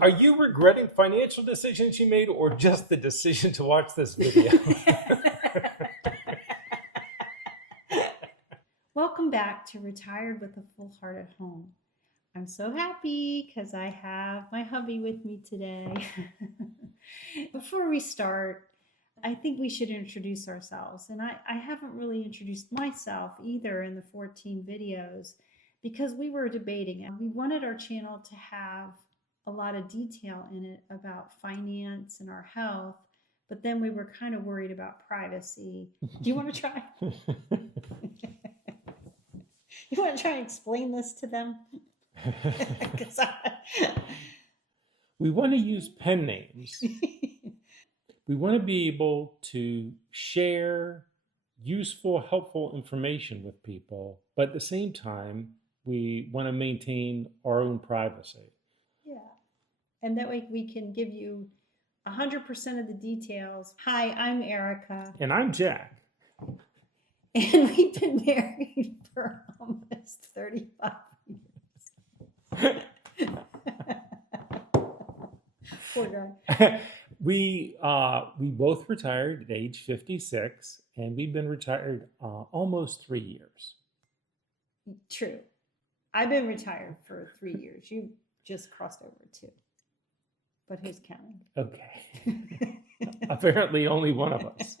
Are you regretting financial decisions you made or just the decision to watch this video? Welcome back to Retired with a Full Heart at Home. I'm so happy because I have my hubby with me today. Before we start, I think we should introduce ourselves. And I haven't really introduced myself either in the 14 videos because we were debating and we wanted our channel to have a lot of detail in it about finance and our health, but then we were kind of worried about privacy. Do you want to try? You want to try and explain this to them? We want to use pen names. We want to be able to share useful, helpful information with people, but at the same time, we want to maintain our own privacy. Yeah. And that way we can give you 100% of the details. Hi, I'm Erica. And I'm Jack. And we've been married for almost 35 years. Poor guy. We both retired at age 56, and we've been retired almost 3 years. True. I've been retired for 3 years. You just crossed over 2. But who's counting? Okay. Apparently only one of us.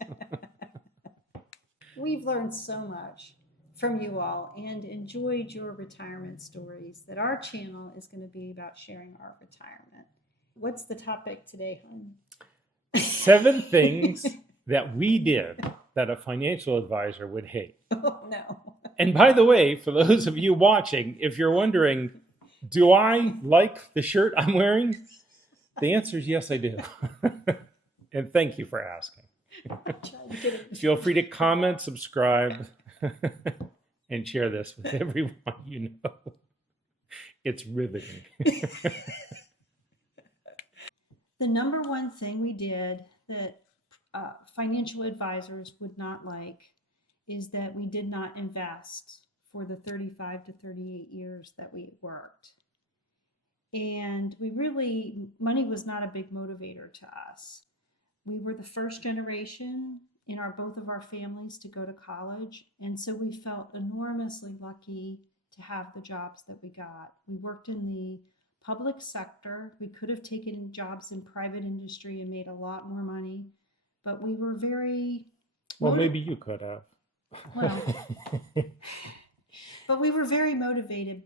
We've learned so much from you all and enjoyed your retirement stories that our channel is going to be about sharing our retirement. What's the topic today, hon? 7 things that we did that a financial advisor would hate. Oh, no. And by the way, for those of you watching, if you're wondering, do I like the shirt I'm wearing? The answer is yes, I do. And thank you for asking. Feel free to comment, subscribe, and share this with everyone you know. It's riveting. The number one thing we did that financial advisors would not like is that we did not invest for the 35 to 38 years that we worked. And money was not a big motivator to us. We were the first generation in both of our families to go to college. And so we felt enormously lucky to have the jobs that we got. We worked in the public sector. We could have taken jobs in private industry and made a lot more money, but we were very... Well, maybe you could have. Well, but we were very motivated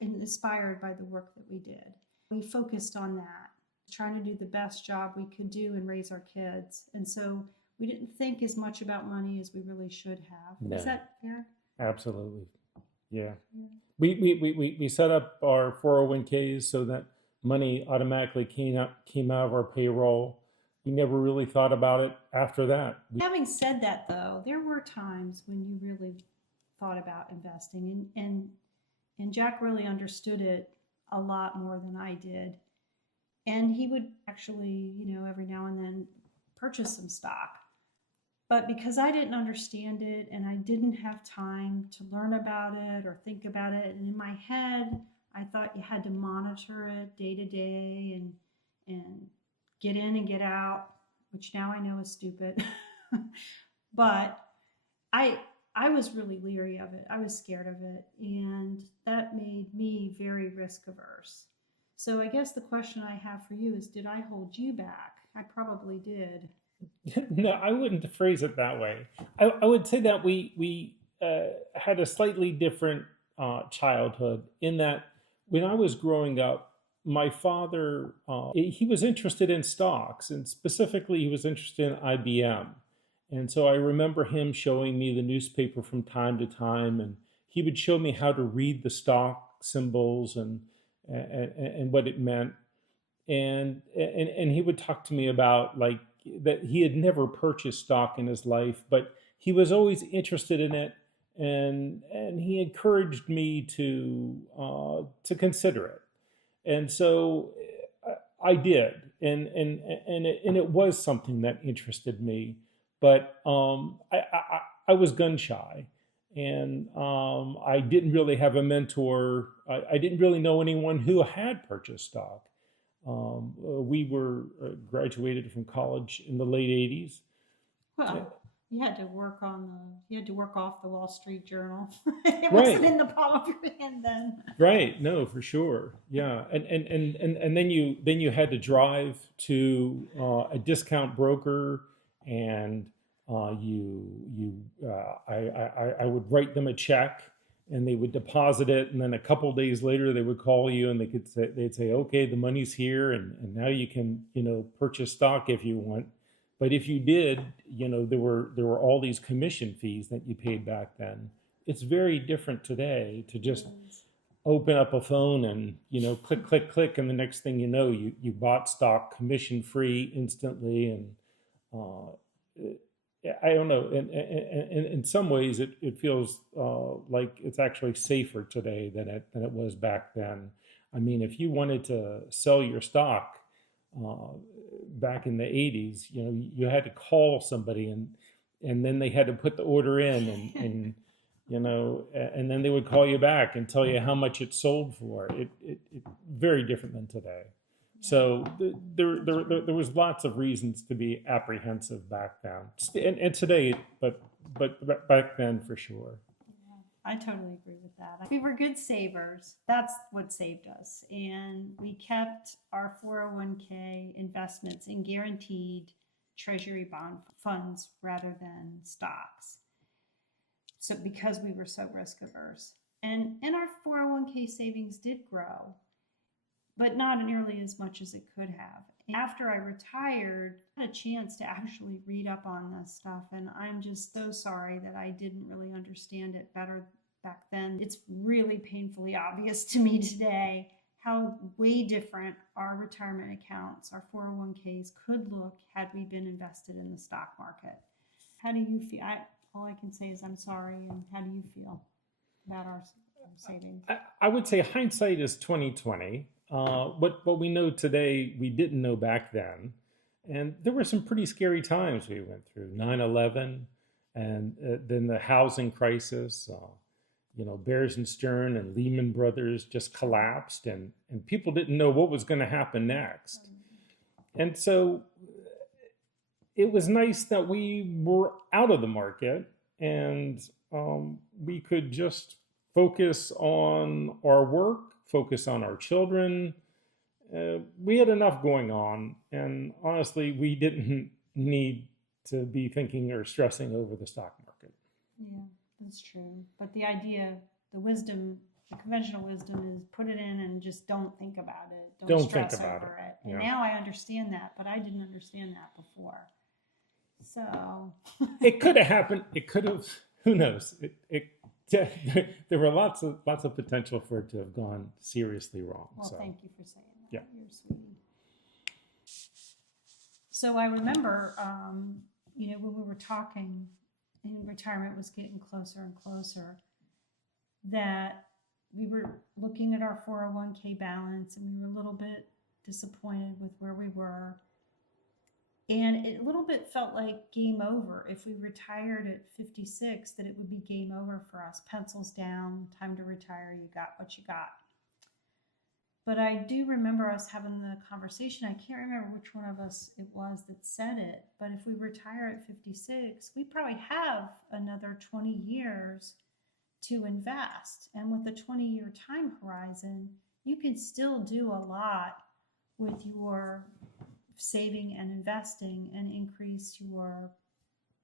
and inspired by the work that we did. We focused on that, trying to do the best job we could do and raise our kids. And so we didn't think as much about money as we really should have. No. Is that fair? Absolutely. Yeah. We set up our 401ks so that money automatically came out of our payroll. We never really thought about it after that. Having said that, though, there were times when you really thought about investing, and Jack really understood it a lot more than I did. And he would actually, every now and then purchase some stock. But because I didn't understand it and I didn't have time to learn about it or think about it, and in my head, I thought you had to monitor it day to day and get in and get out, which now I know is stupid. But I was really leery of it. I was scared of it. And that made me very risk averse. So I guess the question I have for you is, did I hold you back? I probably did. No, I wouldn't phrase it that way. I would say that we had a slightly different childhood in that when I was growing up, my father, he was interested in stocks, and specifically he was interested in IBM. And so I remember him showing me the newspaper from time to time, and he would show me how to read the stock symbols and what it meant. And he would talk to me about like that he had never purchased stock in his life, but he was always interested in it, and he encouraged me to consider it. And so I did, and it was something that interested me. But I was gun shy, and I didn't really have a mentor. I didn't really know anyone who had purchased stock. We were graduated from college in the late 80s. Well, you had to work off the Wall Street Journal. It wasn't Right. in the palm of your hand then. Right. No, for sure. Yeah. And then you had to drive to a discount broker, and I would write them a check, and they would deposit it, and then a couple days later they would call you, and they'd say, okay, the money's here, and now you can, purchase stock if you want. But if you did, there were all these commission fees that you paid back then. It's very different today to just open up a phone and click click click, and the next thing you know, you bought stock commission free instantly. And uh, I don't know, in some ways it feels like it's actually safer today than it was back then. I mean, if you wanted to sell your stock uh, back in the 80s, you had to call somebody, and then they had to put the order in, and then they would call you back and tell you how much it sold for. It very different than today. So there was lots of reasons to be apprehensive back then, and today, but back then for sure. I totally agree with that. We were good savers. That's what saved us. And we kept our 401k investments in guaranteed treasury bond funds rather than stocks. So because we were so risk averse. And our 401k savings did grow, but not nearly as much as it could have. After I retired, I had a chance to actually read up on this stuff, and I'm just so sorry that I didn't really understand it better back then. It's really painfully obvious to me today how way different our retirement accounts, our 401ks could look had we been invested in the stock market. How do you feel? All I can say is I'm sorry, and how do you feel about our savings? I would say hindsight is 2020. What we know today, we didn't know back then, and there were some pretty scary times we went through. 9/11, and then the housing crisis. Bears and Stern and Lehman Brothers just collapsed, and people didn't know what was going to happen next. And so it was nice that we were out of the market, and we could just focus on our work, focus on our children. We had enough going on, and honestly, we didn't need to be thinking or stressing over the stock market. Yeah, that's true. But the idea, the wisdom, the conventional wisdom is put it in and just don't think about it. Don't think stress about over it. Yeah. And now I understand that, but I didn't understand that before. So It could have happened. It could have. Who knows? There were lots of potential for it to have gone seriously wrong. Well, so thank you for saying that. Yeah. You're sweet. So I remember, when we were talking and retirement was getting closer and closer, that we were looking at our 401k balance, and we were a little bit disappointed with where we were. And it a little bit felt like game over. If we retired at 56, that it would be game over for us. Pencils down, time to retire, you got what you got. But I do remember us having the conversation. I can't remember which one of us it was that said it, but if we retire at 56, we probably have another 20 years to invest. And with a 20-year time horizon, you can still do a lot with your saving and investing and increase your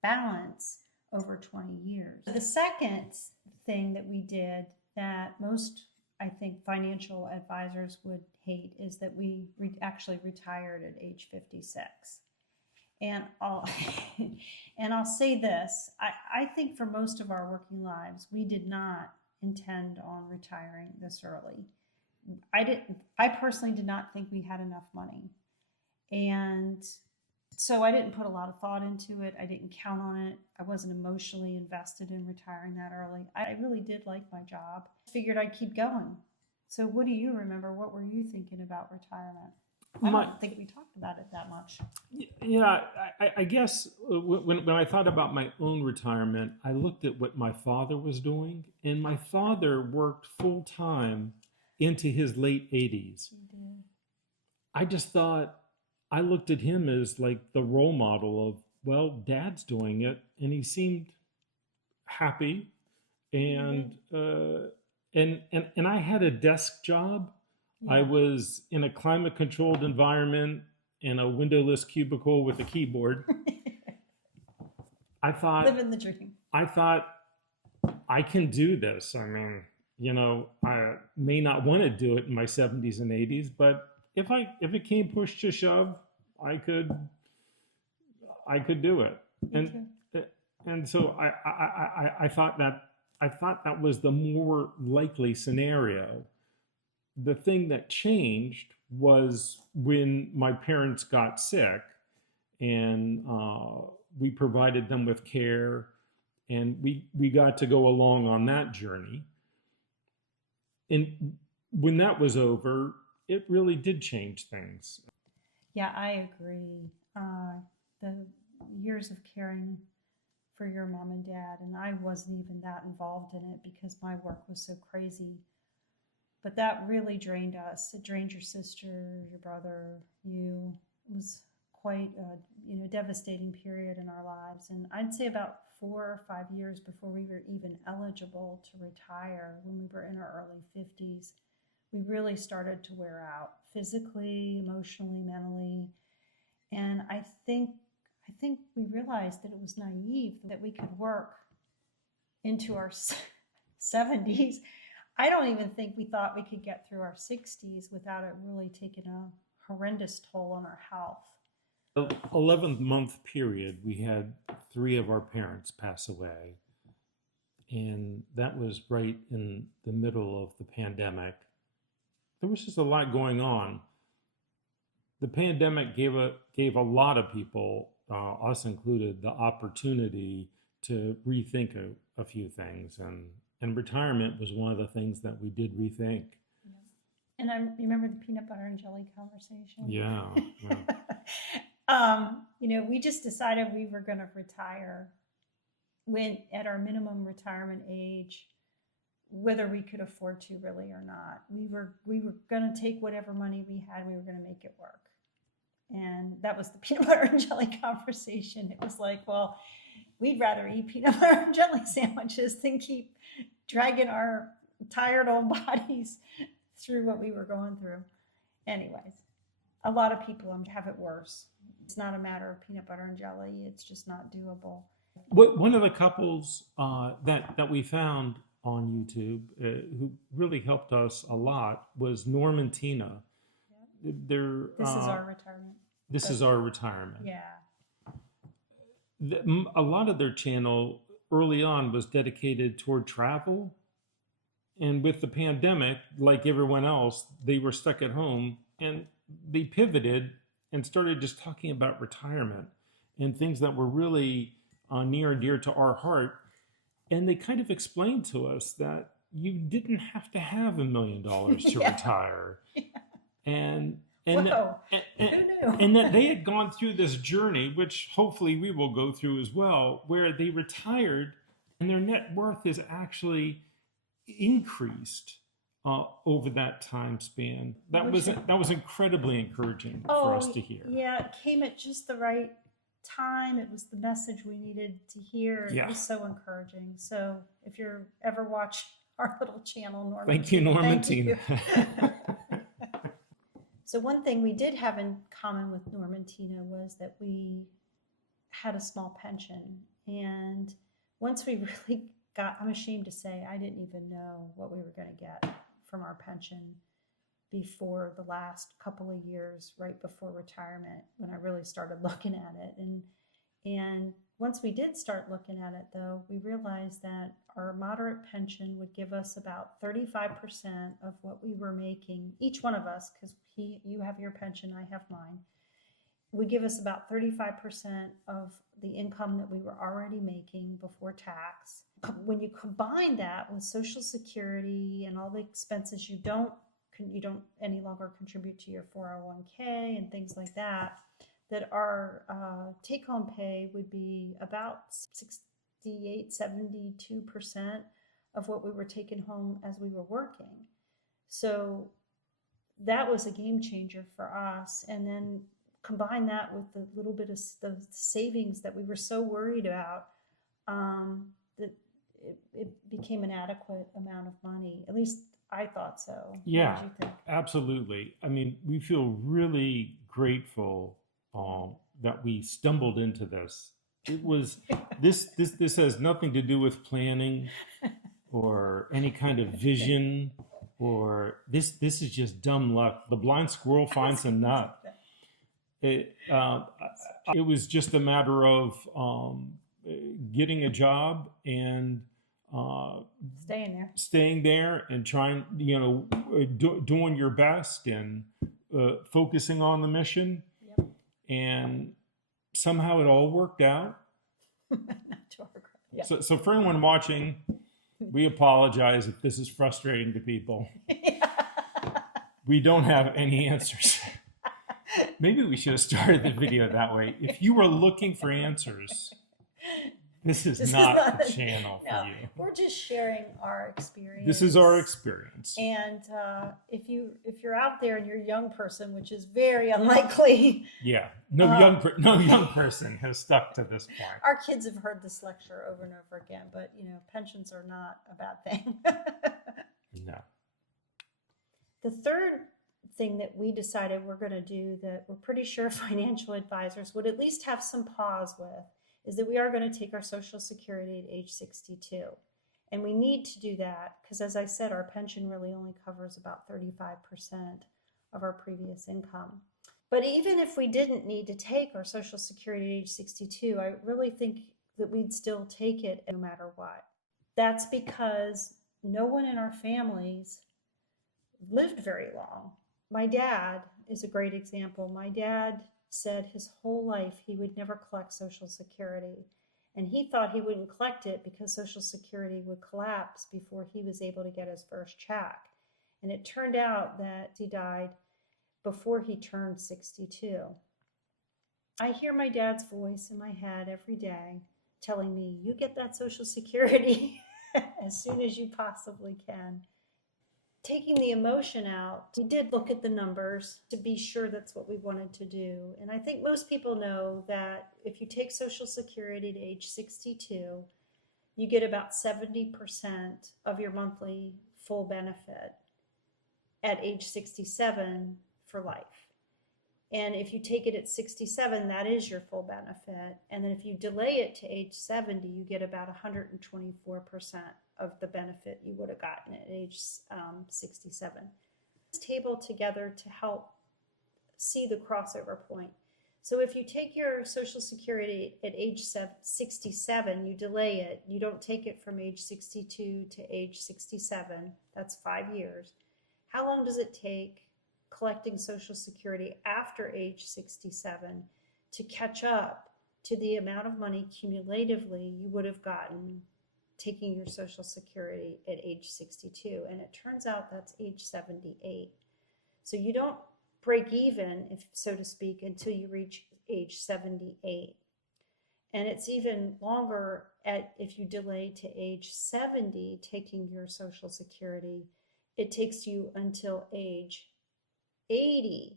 balance over 20 years. The second thing that we did that most, I think, financial advisors would hate is that we actually retired at age 56. And I'll say this, I think for most of our working lives, we did not intend on retiring this early. I personally did not think we had enough money. And so I didn't put a lot of thought into it. I didn't count on it. I wasn't emotionally invested in retiring that early. I really did like my job. Figured I'd keep going. So what do you remember? What were you thinking about retirement? I don't think we talked about it that much. Yeah, I guess when I thought about my own retirement, I looked at what my father was doing, and my father worked full time into his late 80s. You did. I just thought, I looked at him as like the role model of, well, dad's doing it, and he seemed happy, He did. and and I had a desk job. I Yeah. was in a climate controlled environment in a windowless cubicle with a keyboard. I thought Living the dream. I thought I can do this. I mean, I may not want to do it in my 70s and 80s, but if it came push to shove, I could I could do it. Me And too. and so I thought that was the more likely scenario. The thing that changed was when my parents got sick, and we provided them with care, and we got to go along on that journey. And when that was over, it really did change things. Yeah, I agree. The years of caring for your mom and dad, and I wasn't even that involved in it because my work was so crazy. But that really drained us. It drained your sister, your brother, you. It was quite a devastating period in our lives. And I'd say about 4 or 5 years before we were even eligible to retire, when we were in our early 50s, we really started to wear out physically, emotionally, mentally. And I think we realized that it was naive that we could work into our 70s. I don't even think we thought we could get through our 60s without it really taking a horrendous toll on our health. The 11th month period, we had three of our parents pass away. And that was right in the middle of the pandemic. There was just a lot going on. The pandemic gave a lot of people, us included, the opportunity to rethink a few things, and retirement was one of the things that we did rethink. And I remember the peanut butter and jelly conversation. Yeah, yeah. We just decided we were going to retire when at our minimum retirement age, whether we could afford to really or not. We were going to take whatever money we had and we were going to make it work. And that was the peanut butter and jelly conversation. It was like, well, we'd rather eat peanut butter and jelly sandwiches than keep dragging our tired old bodies through what we were going through. Anyways, a lot of people have it worse. It's not a matter of peanut butter and jelly. It's just not doable. One of the couples that we found on YouTube who really helped us a lot was Norm and Tina. They're, This is our retirement. This is our retirement. Yeah. A lot of their channel early on was dedicated toward travel. And with the pandemic, like everyone else, they were stuck at home, and they pivoted and started just talking about retirement and things that were really near and dear to our heart. And they kind of explained to us that you didn't have to have $1 million to retire. Yeah. And Whoa. and, Who knew? and that they had gone through this journey, which hopefully we will go through as well, where they retired and their net worth is actually increased over that time span. That was incredibly encouraging for us to hear. Yeah, it came at just the right time. It was the message we needed to hear. Yeah. It was so encouraging. So if you're ever watch our little channel, Norman. Thank you, Norman. Tina. So one thing we did have in common with Norm and Tina was that we had a small pension. And once we really got, I'm ashamed to say, I didn't even know what we were going to get from our pension before the last couple of years, right before retirement, when I really started looking at it. And once we did start looking at it, though, we realized that our moderate pension would give us about 35% of what we were making, each one of us, because you have your pension, I have mine, would give us about 35% of the income that we were already making before tax. When you combine that with Social Security and all the expenses you don't any longer contribute to your 401k and things like that, that our take-home pay would be about 72% of what we were taking home as we were working. So that was a game changer for us. And then combine that with the little bit of the savings that we were so worried about, that it became an adequate amount of money. At least I thought so. Yeah, What did you think? absolutely. I mean, we feel really grateful that we stumbled into this. It was this has nothing to do with planning or any kind of vision, or this is just dumb luck. The blind squirrel finds a nut. It, it was just a matter of getting a job and staying there and trying, doing your best and focusing on the mission. Yep. And somehow it all worked out. Not to our credit. Yeah. So for anyone watching, we apologize if this is frustrating to people. We don't have any answers. Maybe we should have started the video that way. If you were looking for answers, this is not the channel for you. We're just sharing our experience. This is our experience. And if you're out there and you're a young person, which is very unlikely. Yeah, no young person has stuck to this point. Our kids have heard this lecture over and over again, but pensions are not a bad thing. No. The third thing that we decided we're going to do, that we're pretty sure financial advisors would at least have some pause with, is that we are going to take our Social Security at age 62. And we need to do that because, as I said, our pension really only covers about 35% of our previous income. But even if we didn't need to take our Social Security at age 62, I really think that we'd still take it no matter what. That's because no one in our families lived very long. My dad is a great example. My dad said his whole life he would never collect Social Security. And he thought he wouldn't collect it because Social Security would collapse before he was able to get his first check. And it turned out that he died before he turned 62. I hear my dad's voice in my head every day telling me, you get that Social Security as soon as you possibly can. Taking the emotion out, we did look at the numbers to be sure that's what we wanted to do. And I think most people know that if you take Social Security at age 62, you get about 70% of your monthly full benefit at age 67 for life. And if you take it at 67, that is your full benefit. And then if you delay it to age 70, you get about 124% of the benefit you would have gotten at age 67. This table together to help see the crossover point. So if you take your Social Security at age 67, you delay it, you don't take it from age 62 to age 67, that's 5 years. How long does it take collecting Social Security after age 67 to catch up to the amount of money cumulatively you would have gotten taking your Social Security at age 62? And it turns out that's age 78. So you don't break even, if so to speak, until you reach age 78. And it's even longer if you delay to age 70 taking your Social Security. It takes you until age 80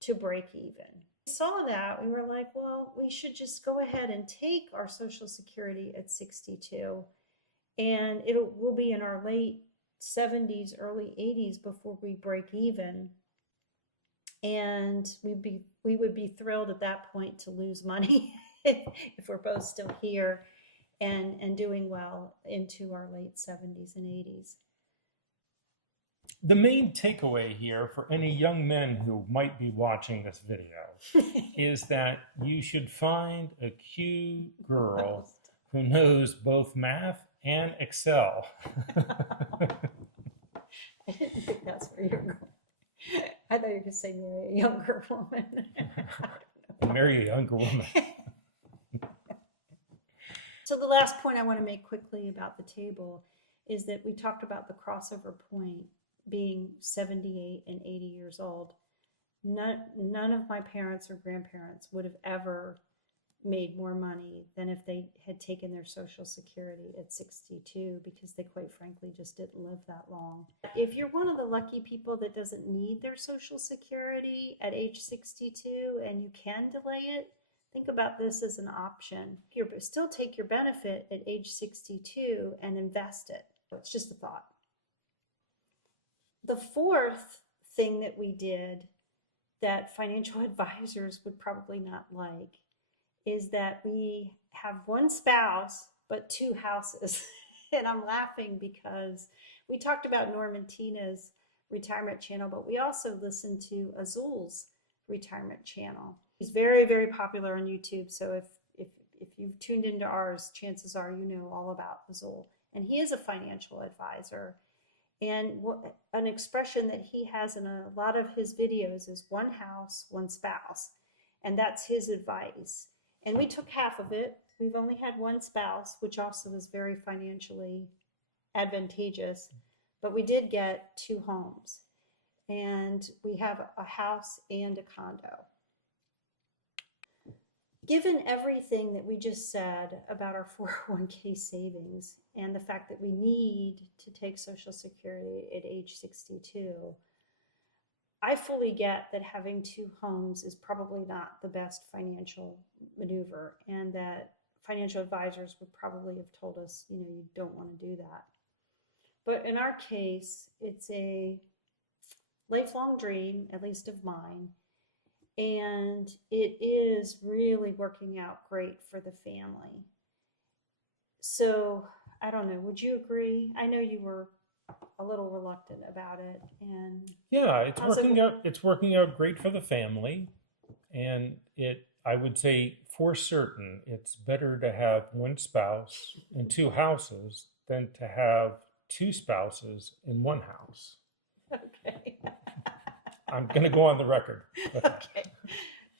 to break even. We saw that, we were like, well, we should just go ahead and take our Social Security at 62, and we'll be in our late 70s, early 80s before we break even. And we would be thrilled at that point to lose money if we're both still here and doing well into our late 70s and 80s. The main takeaway here for any young men who might be watching this video is that you should find a cute girl who knows both math and Excel. I didn't think that's where you're going. I thought you were going to say marry a younger woman. Marry a younger woman. So the last point I want to make quickly about the table is that we talked about the crossover point being 78 and 80 years old. None of my parents or grandparents would have ever made more money than if they had taken their Social Security at 62, because they quite frankly just didn't live that long. If you're one of the lucky people that doesn't need their Social Security at age 62 and you can delay it, think about this as an option. You still take your benefit at age 62 and invest it. It's just a thought. The fourth thing that we did that financial advisors would probably not like is that we have one spouse but two houses. And I'm laughing because we talked about Norman Tina's retirement channel, but we also listened to Azul's retirement channel. He's very, very popular on YouTube. So if you've tuned into ours, chances are you know all about Azul. And he is a financial advisor. And an expression that he has in a lot of his videos is one house, one spouse. And that's his advice. And we took half of it. We've only had one spouse, which also is very financially advantageous. But we did get two homes. And we have a house and a condo. Given everything that we just said about our 401k savings and the fact that we need to take Social Security at age 62, I fully get that having two homes is probably not the best financial maneuver, and that financial advisors would probably have told us, you don't want to do that. But in our case, it's a lifelong dream, at least of mine. And it is really working out great for the family. So I don't know, would you agree? I know you were a little reluctant about it. And yeah, it's working out great for the family. And I would say for certain, it's better to have one spouse and two houses than to have two spouses in one house. Okay. I'm going to go on the record. Okay.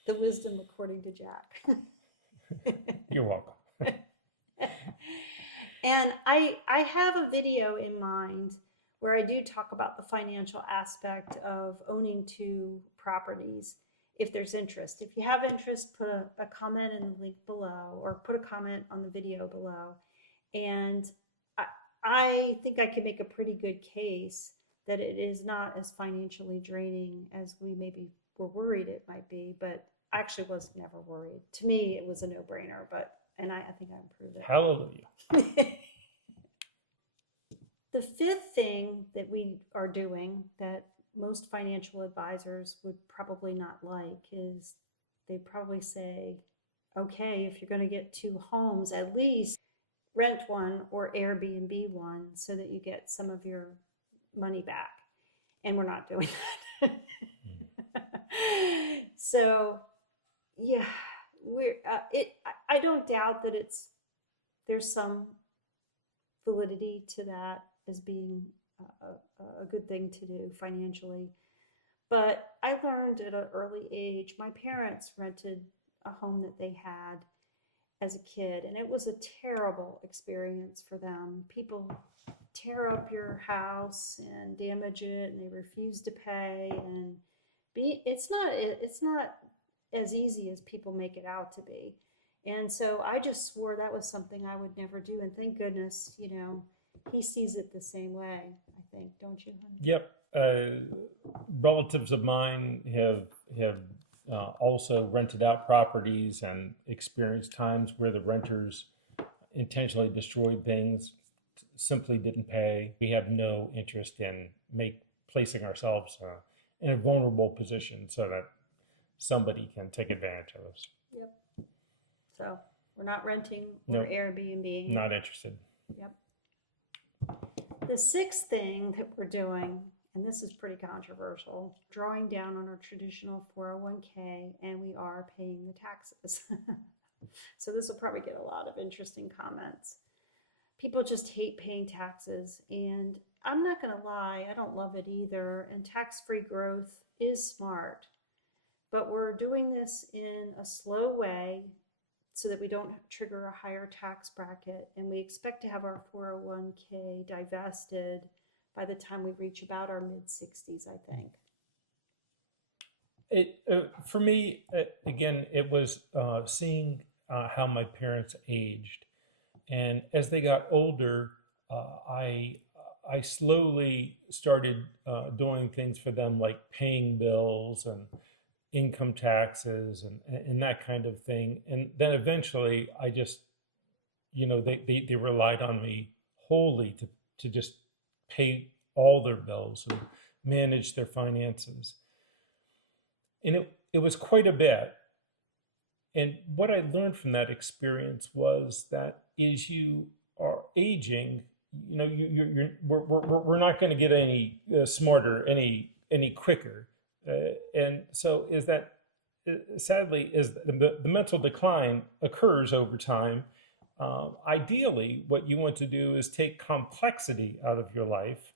The wisdom according to Jack. You're welcome. And I have a video in mind where I do talk about the financial aspect of owning two properties if there's interest. If you have interest, put a comment in the link below, or put a comment on the video below. And I think I can make a pretty good case that it is not as financially draining as we maybe were worried it might be, but I actually was never worried. To me, it was a no-brainer, and I think I improved it. Hallelujah. The fifth thing that we are doing that most financial advisors would probably not like is they probably say, okay, if you're going to get two homes, at least rent one or Airbnb one so that you get some of your money back. And we're not doing that. So yeah, I don't doubt that there's some validity to that as being a good thing to do financially. But I learned at an early age, my parents rented a home that they had as a kid, and it was a terrible experience for them. People tear up your house and damage it, and they refuse to pay, and it's not as easy as people make it out to be. And so I just swore that was something I would never do, and thank goodness, he sees it the same way, I think, don't you, honey? Yep. Relatives of mine have also rented out properties and experienced times where the renters intentionally destroyed things, simply didn't pay. We have no interest in placing ourselves in a vulnerable position so that somebody can take advantage of us. Yep. So we're not renting or Nope. Airbnb. Not interested. Yep. The sixth thing that we're doing, and this is pretty controversial, drawing down on our traditional 401k, and we are paying the taxes. So this will probably get a lot of interesting comments. People just hate paying taxes, and I'm not going to lie, I don't love it either, and tax-free growth is smart. But we're doing this in a slow way so that we don't trigger a higher tax bracket, and we expect to have our 401k divested by the time we reach about our mid-60s, I think. For me, again, it was seeing how my parents aged. And as they got older, I slowly started doing things for them like paying bills and income taxes and that kind of thing. And then eventually I just, they relied on me wholly to just pay all their bills and manage their finances. And it was quite a bit. And what I learned from that experience was that as you are aging, we're not going to get any smarter any quicker. And so is that sadly is the mental decline occurs over time. Ideally, what you want to do is take complexity out of your life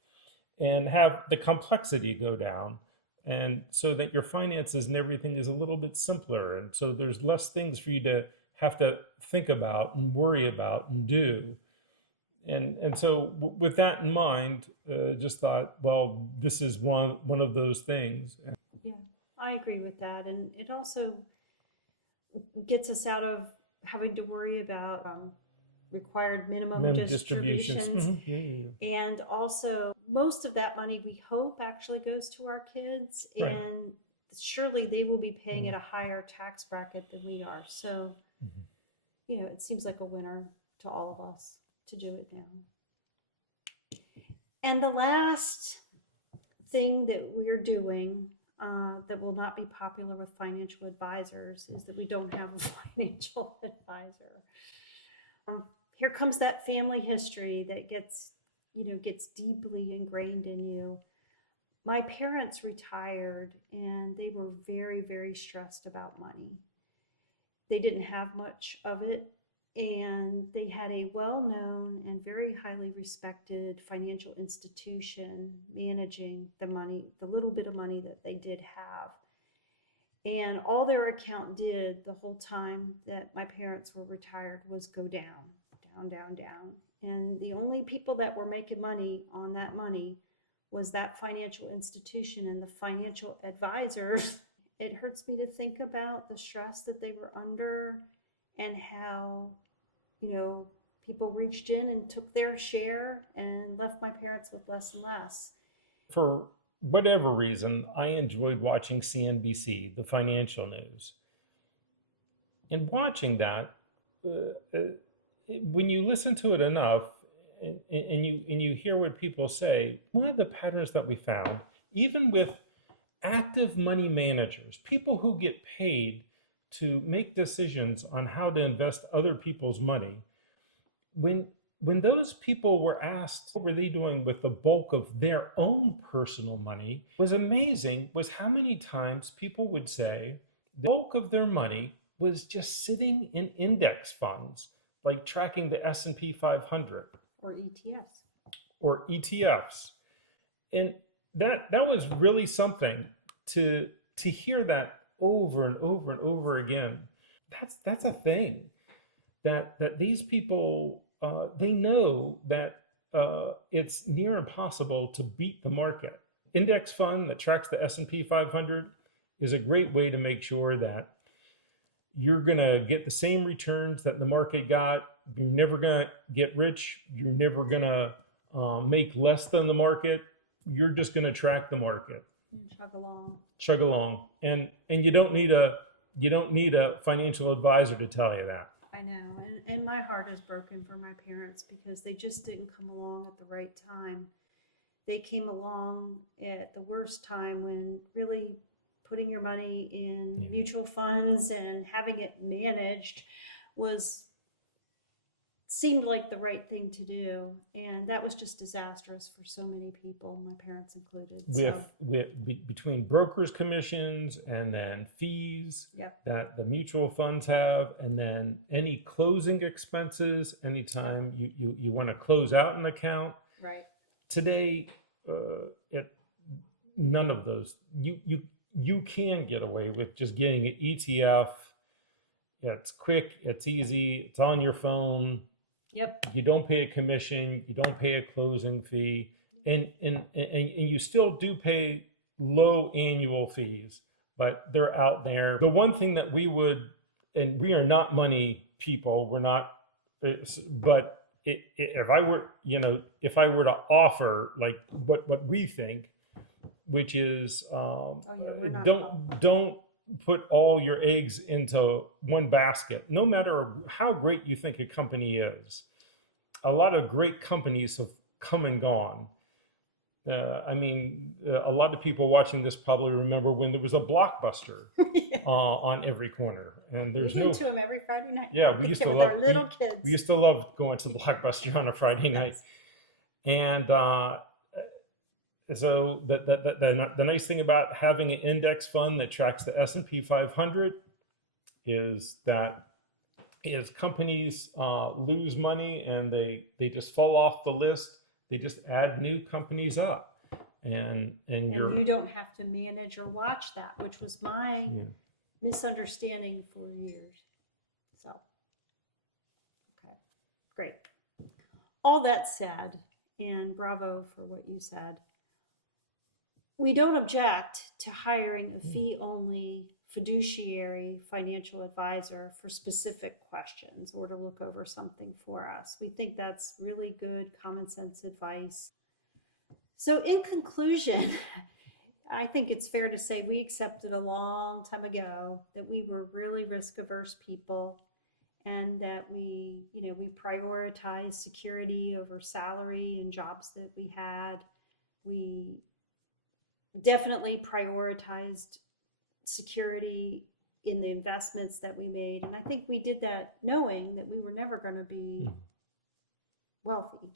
and have the complexity go down, and so that your finances and everything is a little bit simpler, and so there's less things for you to have to think about and worry about and do. And so with that in mind, just thought, well, this is one of those things. Yeah, I agree with that. And it also gets us out of having to worry about required minimum Distributions. distributions. Yeah, yeah, yeah. And also, most of that money we hope actually goes to our kids. Right. And surely they will be paying at a higher tax bracket than we are. So, it seems like a winner to all of us to do it now. And the last thing that we're doing that will not be popular with financial advisors is that we don't have a financial advisor. Here comes that family history that gets deeply ingrained in you. My parents retired and they were very, very stressed about money. They didn't have much of it, and they had a well-known and very highly respected financial institution managing the money, the little bit of money that they did have. And all their account did the whole time that my parents were retired was go down, down, down, down. And the only people that were making money on that money was that financial institution and the financial advisors. It hurts me to think about the stress that they were under and how, people reached in and took their share and left my parents with less and less. For whatever reason, I enjoyed watching CNBC, the financial news. And watching that, when you listen to it enough and you hear what people say, one of the patterns that we found, even with active money managers, people who get paid to make decisions on how to invest other people's money, when those people were asked what were they doing with the bulk of their own personal money, was amazing was how many times people would say the bulk of their money was just sitting in index funds, like tracking the S&P 500 or ETFs. And that was really something to hear that over and over and over again. That's a thing that these people they know that it's near impossible to beat the market. Index fund that tracks the S&P 500 is a great way to make sure that you're going to get the same returns that the market got. You're never going to get rich. You're never going to make less than the market. You're just going to track the market. Chug along. And you don't need a financial advisor to tell you that. I know. And my heart is broken for my parents because they just didn't come along at the right time. They came along at the worst time when really putting your money in mutual funds and having it managed seemed like the right thing to do, and that was just disastrous for so many people, my parents included. Between brokers' commissions and then fees Yep. that the mutual funds have, and then any closing expenses anytime you want to close out an account. Right. Today, none of those. You can get away with just getting an ETF. It's quick, it's easy, it's on your phone. Yep. You don't pay a commission, you don't pay a closing fee, and you still do pay low annual fees, but they're out there. The one thing that we would and we are not money people. We're not, but if I were, if I were to offer like what we think, which is Oh, yeah, we're not. don't put all your eggs into one basket, no matter how great you think a company is. A lot of great companies have come and gone. A lot of people watching this probably remember when there was a Blockbuster Yeah. on every corner, and We there's went no. to them every Friday night. Yeah, we With used to our love little kids. we used to love going to the Blockbuster on a Friday night, Yes. and so the nice thing about having an index fund that tracks the S&P 500 is that as companies lose money and they just fall off the list, they just add new companies up, and And you're you don't have to manage or watch that, which was my yeah. misunderstanding for years. So, okay, great. All that said, and bravo for what you said, we don't object to hiring a fee-only fiduciary financial advisor for specific questions or to look over something for us. We think that's really good common sense advice. So in conclusion, I think it's fair to say we accepted a long time ago that we were really risk-averse people, and that we prioritized security over salary and jobs that we had. We definitely prioritized security in the investments that we made. And I think we did that knowing that we were never going to be wealthy.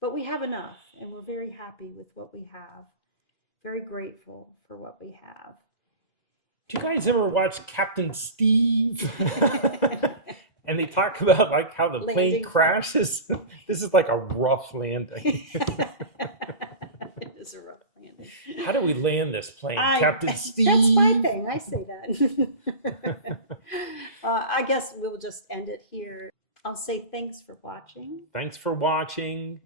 But we have enough, and we're very happy with what we have. Very grateful for what we have. Do you guys ever watch Captain Steve? And they talk about like how the plane Landing. crashes. This is like a rough landing. It is a rough landing. How do we land this plane, Captain Steve? That's my thing. I say that. I guess we'll just end it here. I'll say thanks for watching. Thanks for watching.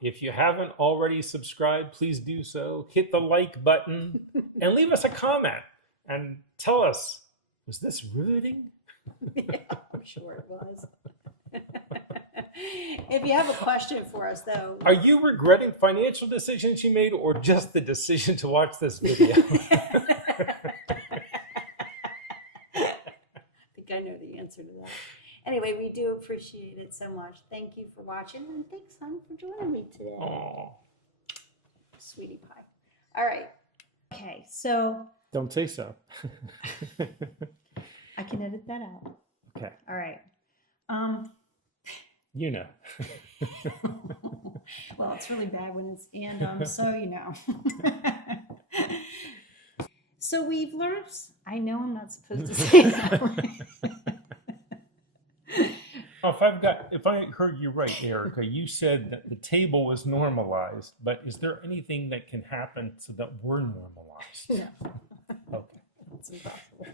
If you haven't already subscribed, please do so. Hit the like button and leave us a comment and tell us, was this riveting? Yeah, I'm sure it was. If you have a question for us, though. Are you regretting financial decisions you made or just the decision to watch this video? I think I know the answer to that. Anyway, we do appreciate it so much. Thank you for watching, and thanks, hon, for joining me today. Aww. Sweetie pie. All right. Okay, so. Don't say so. I can edit that out. Okay. All right. You know. Well, it's really bad when it's and so you know. So we've learned. I know I'm not supposed to say that. If I heard you right, Erica, you said that the table was normalized, but is there anything that can happen so that we're normalized? No. Okay. It's impossible.